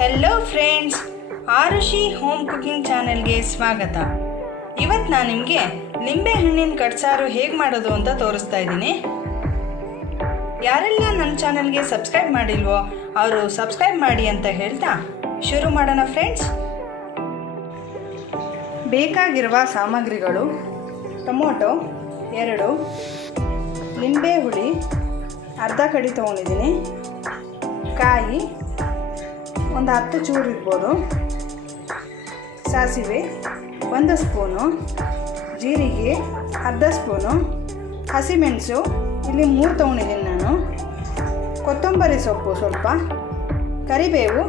Hello friends, Arushi home cooking ಚಾನೆಲ್ಗೆ ಸ್ವಾಗತ. ಇವತ್ತು ನಾನು ನಿಮಗೆ ಲಿಂಬೆ ಹಣ್ಣಿನ ಕಟ್ಸಾರು ಹೇಗೆ ಮಾಡೋದು ಅಂತ ತೋರಿಸ್ತಾ ಇದ್ದೀನಿ. ಯಾರೆಲ್ಲ ನನ್ನ ಚಾನೆಲ್ಗೆ ಸಬ್ಸ್ಕ್ರೈಬ್ ಮಾಡಿಲ್ವೋ ಅವರು ಸಬ್ಸ್ಕ್ರೈಬ್ ಮಾಡಿ ಅಂತ ಹೇಳ್ತಾ ಶುರು ಮಾಡೋಣ ಫ್ರೆಂಡ್ಸ್. ಬೇಕಾಗಿರುವ ಸಾಮಗ್ರಿಗಳು: ಟೊಮೊಟೊ 2, ಲಿಂಬೆ ಹುಳಿ ಅರ್ಧ ಕಡಿ ತೊಗೊಂಡಿದ್ದೀನಿ, ಕಾಯಿ ಒಂದು 10 ಚೂರು ಇರ್ಬೋದು, ಸಾಸಿವೆ 1 ಸ್ಪೂನು, ಜೀರಿಗೆ ಅರ್ಧ ಸ್ಪೂನು, ಹಸಿಮೆಣಸು ಇಲ್ಲಿ 3 ತೊಗೊಂಡಿದ್ದೀನಿ ನಾನು, ಕೊತ್ತಂಬರಿ ಸೊಪ್ಪು ಸ್ವಲ್ಪ, ಕರಿಬೇವು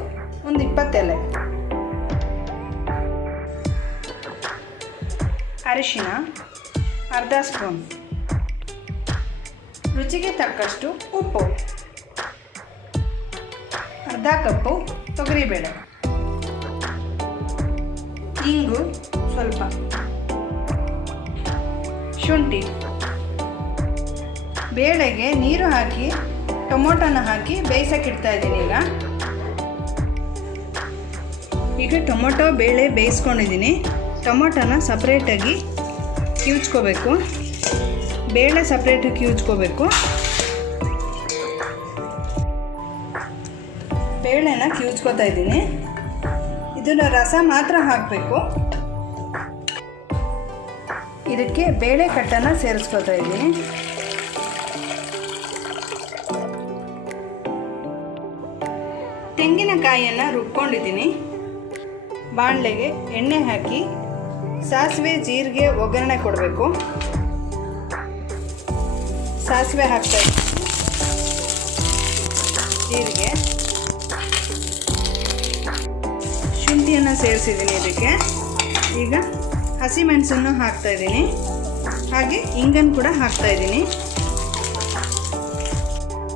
ಒಂದು 20 ಎಲೆ, ಅರಿಶಿನ ಅರ್ಧ ಸ್ಪೂನ್, ರುಚಿಗೆ ತಕ್ಕಷ್ಟು ಉಪ್ಪು, ಅರ್ಧ ಕಪ್ಪು ತೊಗರಿಬೇಳೆ, ಇಂಗು ಸ್ವಲ್ಪ, ಶುಂಠಿ. ಬೇಳೆಗೆ ನೀರು ಹಾಕಿ ಟೊಮೊಟೊನ ಹಾಕಿ ಬೇಯಿಸೋಕ್ಕಿಡ್ತಾ ಇದ್ದೀನಿ. ಈಗ ಟೊಮೊಟೊ ಬೇಳೆ ಬೇಯಿಸ್ಕೊಂಡಿದ್ದೀನಿ. ಟೊಮೊಟೊನ ಸಪ್ರೇಟಾಗಿ ಕಿವುಚ್ಕೋಬೇಕು, ಬೇಳೆ ಸಪ್ರೇಟಾಗಿ ಕಿವುಚ್ಕೋಬೇಕು. ಬೇಳೆನ ಕಿವುಚ್ಕೋತಾ ಇದ್ದೀನಿ. ಇದನ್ನು ರಸ ಮಾತ್ರ ಹಾಕಬೇಕು. ಇದಕ್ಕೆ ಬೇಳೆ ಕಟ್ಟನ್ನು ಸೇರಿಸ್ಕೋತಾ ಇದ್ದೀನಿ. ತೆಂಗಿನಕಾಯಿಯನ್ನು ರುಬ್ಕೊಂಡಿದ್ದೀನಿ. ಬಾಣಲೆಗೆ ಎಣ್ಣೆ ಹಾಕಿ ಸಾಸಿವೆ ಜೀರಿಗೆ ಒಗ್ಗರಣೆ ಕೊಡಬೇಕು. ಸಾಸಿವೆ ಹಾಕ್ತಾ ಇದ್ದೀನಿ, ಜೀರಿಗೆ, ಶುಂಠಿಯನ್ನು ಸೇರಿಸಿದ್ದೀನಿ. ಇದಕ್ಕೆ ಈಗ ಹಸಿಮೆಣಸನ್ನು ಹಾಕ್ತಾ ಇದ್ದೀನಿ, ಹಾಗೆ ಇಂಗನ್ನು ಕೂಡ ಹಾಕ್ತಾ ಇದ್ದೀನಿ,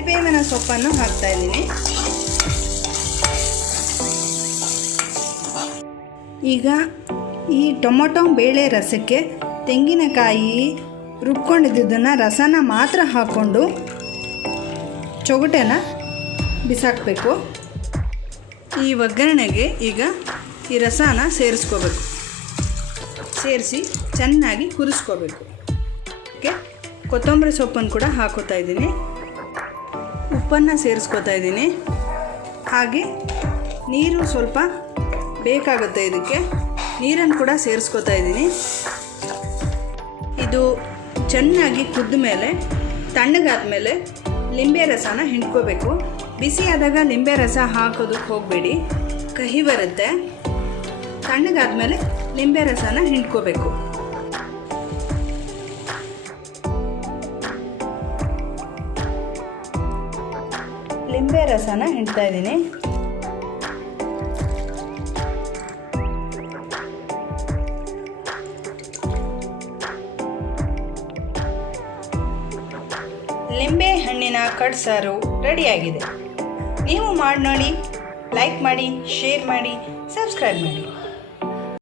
ಬೇವಿನ ಸೊಪ್ಪನ್ನು ಹಾಕ್ತಾ ಇದ್ದೀನಿ. ಈಗ ಈ ಟೊಮೊಟೊ ಬೇಳೆ ರಸಕ್ಕೆ ತೆಂಗಿನಕಾಯಿ ರುಬ್ಕೊಂಡಿದ್ದನ್ನು ರಸನ ಮಾತ್ರ ಹಾಕ್ಕೊಂಡು ಚೊಗಟೆನ ಬಿಸಾಕಬೇಕು. ಈ ಒಗ್ಗರಣೆಗೆ ಈಗ ಈ ರಸನ ಸೇರಿಸ್ಕೋಬೇಕು. ಸೇರಿಸಿ ಚೆನ್ನಾಗಿ ಹುರಿಸ್ಕೋಬೇಕು. ಅದಕ್ಕೆ ಕೊತ್ತಂಬರಿ ಸೊಪ್ಪನ್ನು ಕೂಡ ಹಾಕೋತಾ ಇದ್ದೀನಿ, ಉಪ್ಪನ್ನು ಸೇರಿಸ್ಕೋತಾ ಇದ್ದೀನಿ, ಹಾಗೆ ನೀರು ಸ್ವಲ್ಪ ಬೇಕಾಗುತ್ತೆ. ಇದಕ್ಕೆ ನೀರನ್ನು ಕೂಡ ಸೇರಿಸ್ಕೋತಾ ಇದ್ದೀನಿ. ಇದು ಚೆನ್ನಾಗಿ ಕುದ್ದ ಮೇಲೆ, ತಣ್ಣಗಾದ ಮೇಲೆ ಲಿಂಬೆ ರಸನ ಹಿಂಡ್ಕೋಬೇಕು. ಬಿಸಿ ಆದಾಗ ಲಿಂಬೆ ರಸ ಹಾಕೋದಕ್ಕೆ ಹೋಗಬೇಡಿ, ಕಹಿ ಬರುತ್ತೆ. ತಣ್ಣಗಾದ್ಮೇಲೆ ಲಿಂಬೆ ರಸನ ಹಿಂಡ್ಕೋಬೇಕು. ಲಿಂಬೆ ರಸನ ಹಿಂಡ್ತಾ ಇದ್ದೀನಿ. ಲಿಂಬೆ ಹಣ್ಣಿನ ಕಟ್ಸಾರು ರೆಡಿಯಾಗಿದೆ. ನೀವು ಮಾಡಿ ನೋಡಿ, ಲೈಕ್ ಮಾಡಿ, ಶೇರ್ ಮಾಡಿ, ಸಬ್ಸ್ಕ್ರೈಬ್ ಮಾಡಿ.